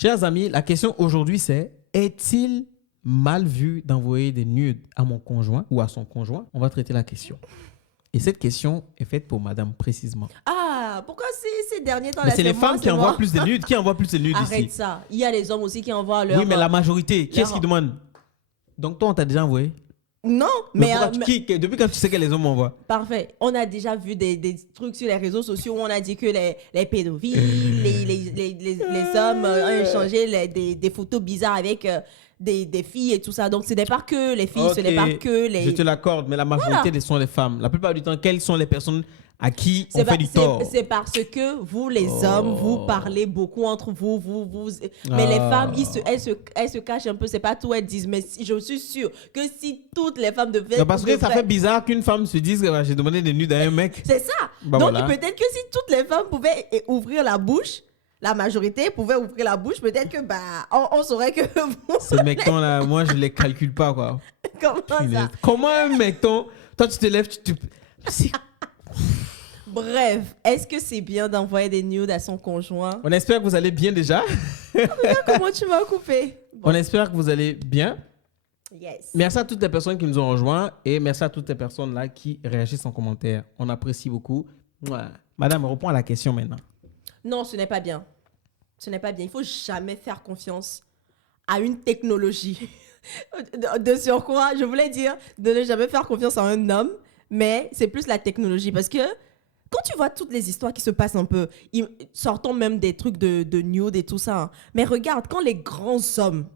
Chers amis, la question aujourd'hui c'est, est-il mal vu d'envoyer des nudes à mon conjoint ou à son conjoint? On va traiter la question. Et cette question est faite pour madame précisément. Ah, pourquoi ces derniers temps Mais là, c'est les femmes qui envoient plus de nudes. Qui envoie plus de nudes Arrête ici? ça. Il y a les hommes aussi qui envoient leur... Oui, mais la majorité, qui est-ce qui demande? Donc toi, on t'a déjà envoyé? Non, mais depuis quand tu sais que les hommes envoient? Parfait. On a déjà vu des trucs sur les réseaux sociaux où on a dit que les pédophiles, les hommes ont échangé des photos bizarres avec des filles et tout ça. Donc, ce n'est pas que les filles, ce n'est pas que les... Je te l'accorde, mais la majorité sont les femmes. La plupart du temps, quelles sont les personnes à qui on fait du tort? C'est parce que vous, les hommes, vous parlez beaucoup entre vous. Mais les femmes, elles se cachent un peu. C'est pas tout, elles disent. Mais je suis sûre que si toutes les femmes devaient... Parce que ça fait bizarre qu'une femme se dise que j'ai demandé des nudes à un mec. C'est ça. Donc, peut-être que si toutes les femmes pouvaient ouvrir la bouche, la majorité pouvait ouvrir la bouche, peut-être que on saurait que vous... Ces mectons-là, moi, je les calcule pas, quoi. Comment ça? Comment un mecton... Toi, tu te lèves, Bref, est-ce que c'est bien d'envoyer des nudes à son conjoint? On espère que vous allez bien déjà. Regarde comment tu m'as coupé. Bon. On espère que vous allez bien. Yes. Merci à toutes les personnes qui nous ont rejoints et merci à toutes les personnes là qui réagissent en commentaire. On apprécie beaucoup. Madame, reprends à la question maintenant. Non, ce n'est pas bien. Ce n'est pas bien. Il ne faut jamais faire confiance à une technologie. De surcroît, je voulais dire de ne jamais faire confiance à un homme, mais c'est plus la technologie parce que quand tu vois toutes les histoires qui se passent un peu, sortons même des trucs de nude et tout ça, hein. Mais regarde, quand les grands hommes,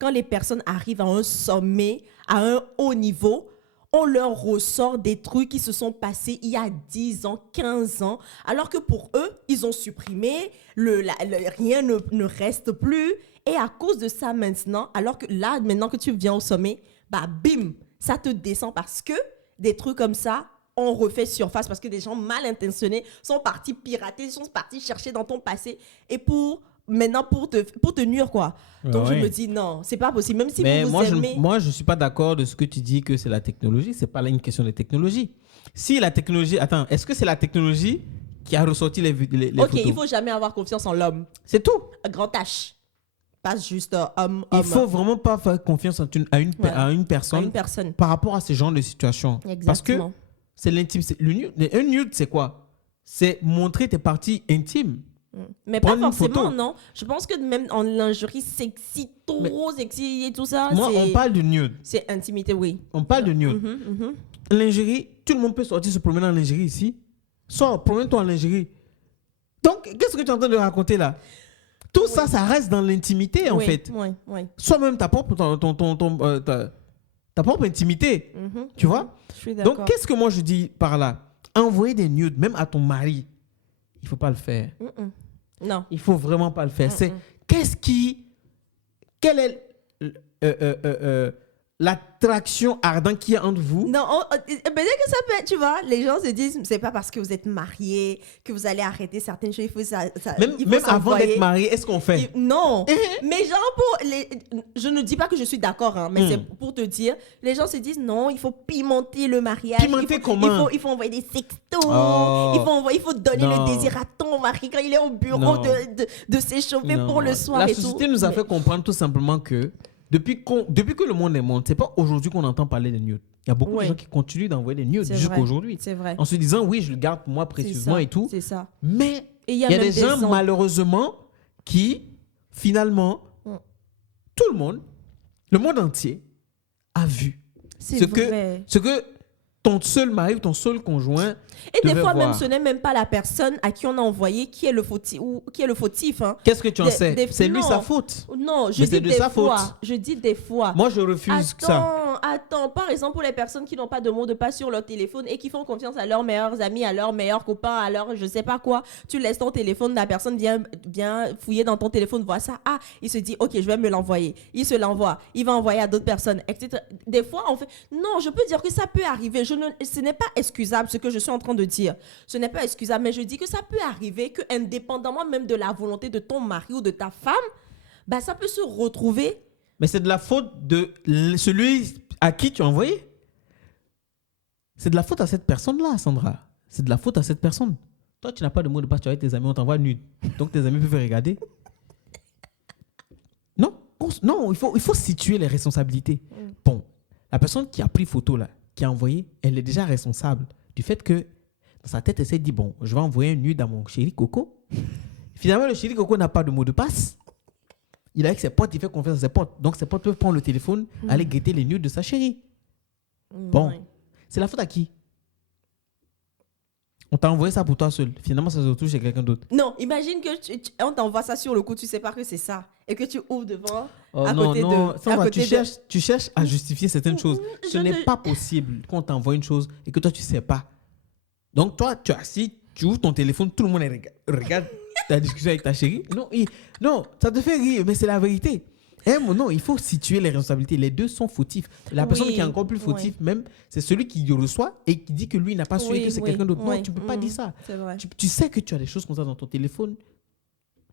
quand les personnes arrivent à un sommet, à un haut niveau, on leur ressort des trucs qui se sont passés il y a 10 ans, 15 ans, alors que pour eux, ils ont supprimé, rien ne reste plus. Et à cause de ça maintenant, alors que là, maintenant que tu viens au sommet, bim, ça te descend parce que des trucs comme ça, on refait surface parce que des gens mal intentionnés sont partis pirater, sont partis chercher dans ton passé et pour te nuire, quoi. Donc je me dis non, c'est pas possible. Même si vous aimez... Moi, je suis pas d'accord de ce que tu dis que c'est la technologie. C'est pas là une question de technologie. Si la technologie... Attends, est-ce que c'est la technologie qui a ressorti les photos? Ok, il faut jamais avoir confiance en l'homme. C'est tout. Un grand H. Pas juste homme. Il faut vraiment pas faire confiance à une personne par rapport à ce genre de situation. Exactement. Parce que c'est l'intime. Un nude, c'est quoi? C'est montrer tes parties intimes. Mais pas forcément, non. Je pense que même en lingerie sexy, sexy et tout ça. Moi, on parle de nude. C'est intimité, oui. On parle de nude. Lingerie, tout le monde peut sortir se promener en lingerie ici. Sors, promène-toi en lingerie. Donc, qu'est-ce que tu es en train de raconter là? Tout ça, ça reste dans l'intimité, en fait. Oui. Soit même ta propre intimité. Tu vois? Je suis d'accord. Donc, qu'est-ce que moi je dis par là? Envoyer des nudes, même à ton mari, il ne faut pas le faire. Non. Il ne faut vraiment pas le faire. C'est quelle est l'attraction ardente qu'il y a entre vous? Non, peut-être que ça peut, tu vois, les gens se disent, c'est pas parce que vous êtes mariés que vous allez arrêter certaines choses. Même avant d'être marié, est-ce qu'on fait? Non. Mais genre, je ne dis pas que je suis d'accord, hein, mais c'est pour te dire, les gens se disent, non, il faut pimenter le mariage. Pimenter comment? Il faut envoyer des sextos. Il faut donner le désir à ton mari quand il est au bureau de s'échauffer pour le soir et tout. La société nous a fait comprendre tout simplement que depuis que le monde est monde, c'est pas aujourd'hui qu'on entend parler des nudes. Il y a beaucoup de gens qui continuent d'envoyer des nudes jusqu'à aujourd'hui. C'est vrai. En se disant, oui, je le garde pour moi précieusement et tout. C'est ça. Mais il y a des gens, malheureusement, qui, finalement, tout le monde entier, a vu ce que ton seul mari ou ton seul conjoint et des fois voir. même ce n'est même pas la personne à qui on a envoyé qui est le fautif, hein. Qu'est-ce que tu en sais? C'est lui sa faute. Non, je dis des fois. Je dis des fois. Moi je refuse ça. Attends, par exemple pour les personnes qui n'ont pas de mot de passe sur leur téléphone et qui font confiance à leurs meilleurs amis, à leurs meilleurs copains, à leur je sais pas quoi, tu laisses ton téléphone, la personne vient fouiller dans ton téléphone, voit ça, il se dit ok, je vais me l'envoyer, il se l'envoie, il va envoyer à d'autres personnes, etc. Des fois on fait non, je peux dire que ça peut arriver, ce n'est pas excusable ce que je suis en train de dire, ce n'est pas excusable, mais je dis que ça peut arriver que indépendamment même de la volonté de ton mari ou de ta femme, ça peut se retrouver. Mais c'est de la faute de celui à qui tu as envoyé. C'est de la faute à cette personne-là, Sandra. C'est de la faute à cette personne. Toi, tu n'as pas de mot de passe, tu es avec tes amis, on t'envoie nude. Donc, tes amis peuvent regarder. Non, il faut situer les responsabilités. Bon, la personne qui a pris photo, là, qui a envoyé, elle est déjà responsable du fait que dans sa tête, elle s'est dit, bon, je vais envoyer un nude à mon chéri Coco. Finalement, le chéri Coco n'a pas de mot de passe. Il a avec ses potes, il fait confiance à ses potes. Donc, ses potes peuvent prendre le téléphone, aller guetter les nudes de sa chérie. Bon, c'est la faute à qui? On t'a envoyé ça pour toi seul. Finalement, ça se retrouve chez quelqu'un d'autre. Non, imagine que on t'envoie ça sur le coup, tu sais pas que c'est ça. Et que tu ouvres devant, tu cherches à justifier certaines choses. Ce n'est pas possible qu'on t'envoie une chose et que toi, tu sais pas. Donc, toi, tu es assis, tu ouvres ton téléphone, tout le monde regarde ta discussion avec ta chérie. Non, ça te fait rire, mais c'est la vérité. Non, il faut situer les responsabilités. Les deux sont fautifs. La personne qui est encore plus fautive, même, c'est celui qui le reçoit et qui dit que lui n'a pas su que c'est quelqu'un d'autre. Non, tu ne peux pas dire ça. C'est vrai. Tu sais que tu as des choses comme ça dans ton téléphone.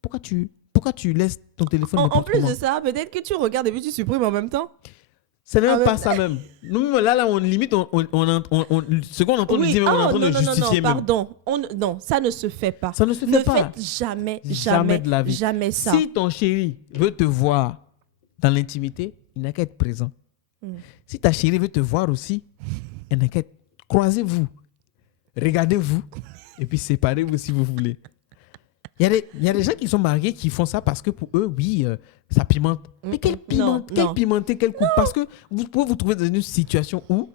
Pourquoi tu laisses ton téléphone En plus de ça, peut-être que tu regardes et puis tu supprimes en même temps. C'est même pas ça même. Nous, là, on limite, ce qu'on entend nous dire, on est en train de justifier même. Pardon. Non, ça ne se fait pas. Ça ne se fait pas. Ne faites jamais de la vie. Jamais ça. Si ton chéri veut te voir dans l'intimité, il n'a qu'à être présent. Si ta chérie veut te voir aussi, elle n'a qu'à être... Croisez-vous, regardez-vous, et puis séparez-vous si vous voulez. Il y a des gens qui sont mariés qui font ça parce que pour eux, oui, ça pimente. Mais quelle pimenté, quelle coupe. Parce que vous pouvez vous trouver dans une situation où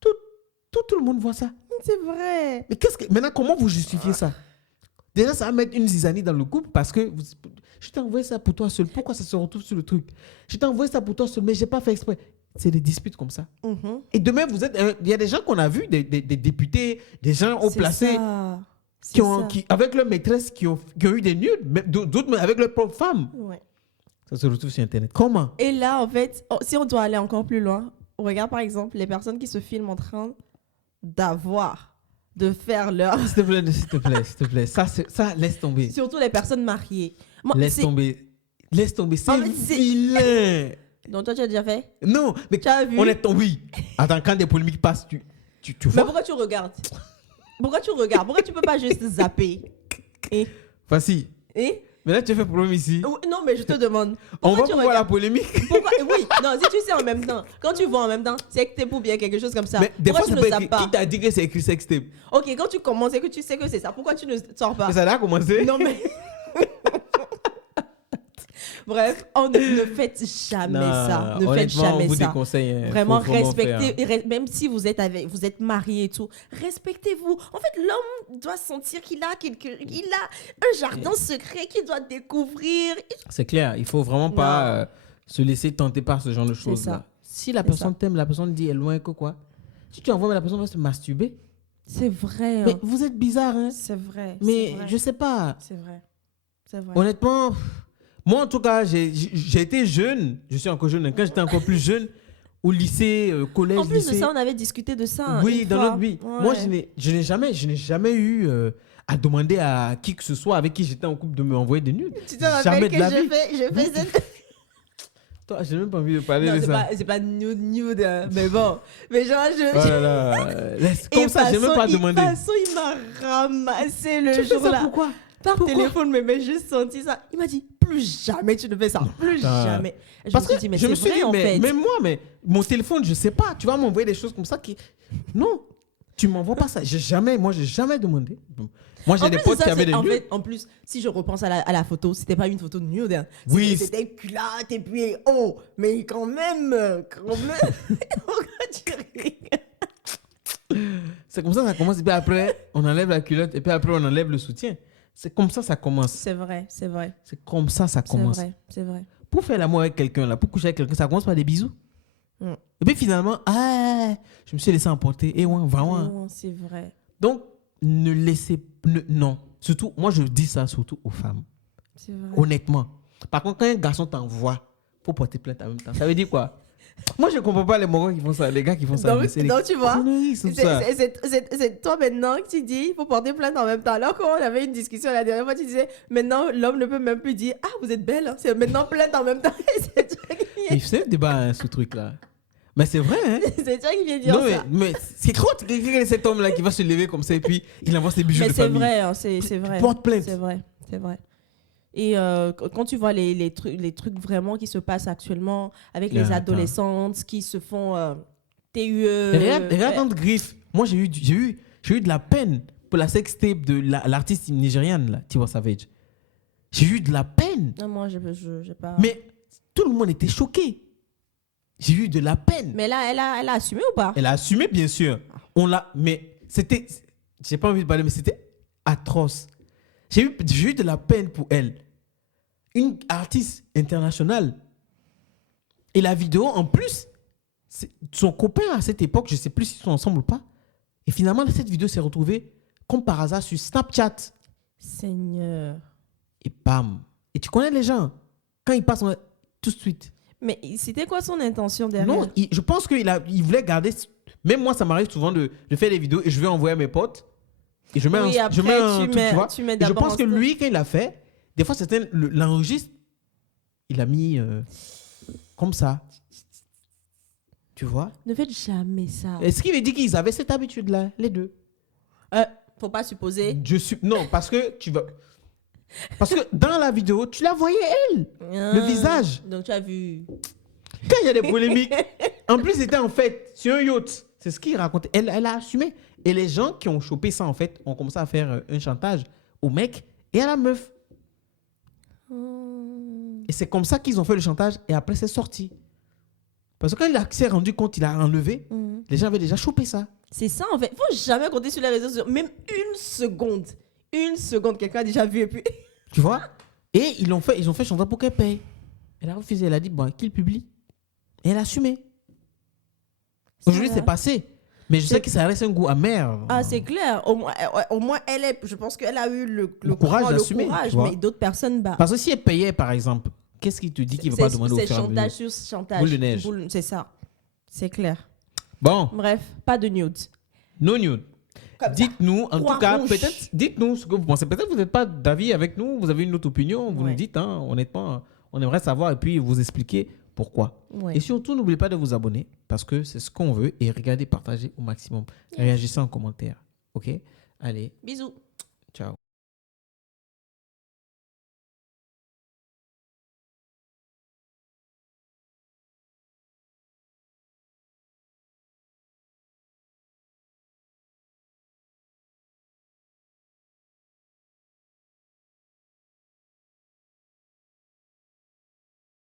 tout le monde voit ça. C'est vrai. Mais maintenant, comment vous justifiez ça? Déjà, ça va mettre une zizanie dans le couple parce que je t'ai envoyé ça pour toi seul. Pourquoi ça se retrouve sur le truc? Je t'ai envoyé ça pour toi seul, mais je n'ai pas fait exprès. C'est des disputes comme ça. Et demain, il y a des gens qu'on a vus, des députés, des gens haut placés, avec leur maîtresse, qui ont eu des nudes, d'autres avec leur propre femme. Ouais. Ça se retrouve sur Internet. Comment? Et là, en fait, si on doit aller encore plus loin, on regarde par exemple les personnes qui se filment en train de faire leur... S'il te plaît. Ça, laisse tomber. Surtout les personnes mariées. Laisse tomber. C'est vilain. Donc toi, tu as déjà fait? Non, mais honnêtement, oui. Attends, quand des polémiques passent, tu vois. Mais pourquoi tu regardes? Pourquoi tu peux pas juste zapper? Voici. Mais là, tu as fait problème ici. Non, mais je te demande. On va voir la polémique. Oui, non, si tu sais en même temps. Quand tu vois en même temps, c'est que t'es pour bien quelque chose comme ça. Mais des pourquoi fois, tu ne zappes pas? Qui t'a dit que c'est écrit sextape? Ok, quand tu commences et que tu sais que c'est ça, pourquoi tu ne sors pas? Mais ça a commencé. Non, mais... Bref, ne faites jamais ça. Ne faites jamais ça. Déconseille, vraiment, respectez. Même si vous êtes mariés et tout, respectez-vous. En fait, l'homme doit sentir qu'il a un jardin secret qu'il doit découvrir. C'est clair. Il faut vraiment pas se laisser tenter par ce genre de choses. Là. Si la personne t'aime, la personne dit elle est loin que quoi. Si tu envoies, la personne va se masturber. C'est vrai. Mais vous êtes bizarre, hein. C'est vrai. Mais je sais pas. C'est vrai. Honnêtement. Moi, en tout cas, j'ai été jeune. Je suis encore jeune. Quand j'étais encore plus jeune, au lycée, collège, en plus de ça, on avait discuté de ça. Oui, dans notre vie. Ouais. Moi, je n'ai jamais eu à demander à qui que ce soit avec qui j'étais en couple de me envoyer des nudes. Tu te rappelles que je fais cette... Toi, j'ai même pas envie de parler de ça. C'est pas nude, mais bon. Mais genre, comme ça, j'ai même pas demandé. De toute façon, il m'a ramassé le jour-là. Pourquoi? Par téléphone, mais j'ai senti ça. Il m'a dit, plus jamais tu ne fais ça. Plus jamais. Parce que je me suis dit, mais moi, mon téléphone, je sais pas. Tu vas m'envoyer des choses comme ça qui... Non, tu m'envoies pas ça. J'ai jamais demandé. Moi, j'ai des potes qui avaient des nudes. En plus, si je repense à la photo, c'était pas une photo de nude. Hein. Oui. C'était culotte et puis oh, mais quand même. Pourquoi tu ris? C'est comme ça commence. Et puis après, on enlève la culotte. Et puis après, on enlève le soutien. C'est comme ça commence. C'est vrai. C'est comme ça commence. C'est vrai. Pour faire l'amour avec quelqu'un, là, pour coucher avec quelqu'un, ça commence par des bisous. Et puis finalement, je me suis laissé emporter. Et ouais, vraiment. Non, c'est vrai. Donc, ne laissez... non. Surtout, moi, je dis ça surtout aux femmes. C'est vrai. Honnêtement. Par contre, quand un garçon t'envoie, il faut porter plainte en même temps. Ça veut dire quoi? Moi, je ne comprends pas les Morons qui font ça, les gars qui font ça. Donc tu vois, c'est toi maintenant que tu dis il faut porter plainte en même temps. Alors qu'on avait une discussion la dernière fois, tu disais maintenant l'homme ne peut même plus dire vous êtes belle, hein. C'est maintenant plainte en même temps. C'est un débat, ce truc-là. Mais c'est vrai, hein? C'est toi qui viens dire ça. Mais c'est trop cet homme-là qui va se lever comme ça et puis il envoie ses bijoux de famille. Mais c'est vrai, c'est vrai. Porte plainte. C'est vrai. Et quand tu vois les trucs vraiment qui se passent actuellement avec les adolescentes qui se font TUE. Regarde Aunt Griff. Moi, j'ai eu de la peine pour la sextape de l'artiste nigériane, là, Tiwa Savage. J'ai eu de la peine. Non, moi, j'ai pas... Mais tout le monde était choqué. J'ai eu de la peine. Mais là, elle a assumé ou pas? Elle a assumé, bien sûr. Mais c'était... J'ai pas envie de parler, mais c'était atroce. J'ai eu de la peine pour elle. Une artiste internationale. Et la vidéo, en plus, son copain à cette époque, je ne sais plus s'ils sont ensemble ou pas. Et finalement, cette vidéo s'est retrouvée, comme par hasard, sur Snapchat. Seigneur. Et bam. Et tu connais les gens. Quand ils passent, tout de suite. Mais c'était quoi son intention derrière? Non, je pense qu'il voulait garder... Même moi, ça m'arrive souvent de faire des vidéos et je vais envoyer à mes potes. Et je mets un truc, tu vois. Et je pense que lui, quand il l'a fait, des fois, certains l'enregistrent. Il a mis comme ça. Tu vois? Ne faites jamais ça. Est-ce qu'il veut dire qu'ils avaient cette habitude-là, les deux? Faut pas supposer. Non, parce que Parce que dans la vidéo, tu la voyais, elle. Le visage. Donc, tu as vu. Quand il y a des polémiques. En plus, c'était en fait sur un yacht. C'est ce qu'il racontait. Elle a assumé. Et les gens qui ont chopé ça, en fait, ont commencé à faire un chantage au mec et à la meuf. Et c'est comme ça qu'ils ont fait le chantage. Et après, c'est sorti. Parce que quand il s'est rendu compte, il a enlevé. Les gens avaient déjà chopé ça. C'est ça, en fait. Il ne faut jamais compter sur les réseaux sociaux. Même une seconde. Une seconde, quelqu'un a déjà vu. Et puis... Tu vois? Et ils ont fait chantage pour qu'elle paye. Elle a refusé. Elle a dit, bon, qu'il publie. Et elle a assumé. Aujourd'hui, c'est passé. Mais je sais que ça reste un goût amer. Ah, c'est clair. Au moins, je pense qu'elle a eu le courage d'assumer. Mais d'autres personnes... Parce que si elle payait, par exemple, qu'est-ce qui te dit qu'il ne va pas demander au fur et à mesure? C'est chantage sur chantage. Boule de neige. C'est ça. C'est clair. Bon. Bref, pas de nudes. No nude. Dites-nous, en tout cas, peut-être, dites-nous ce que vous pensez. Peut-être que vous n'êtes pas d'avis avec nous, vous avez une autre opinion, vous nous dites, hein, honnêtement, on aimerait savoir et puis vous expliquer pourquoi. Ouais. Et surtout, n'oubliez pas de vous abonner parce que c'est ce qu'on veut et regardez, partagez au maximum. Réagissez en commentaire. OK? Allez. Bisous.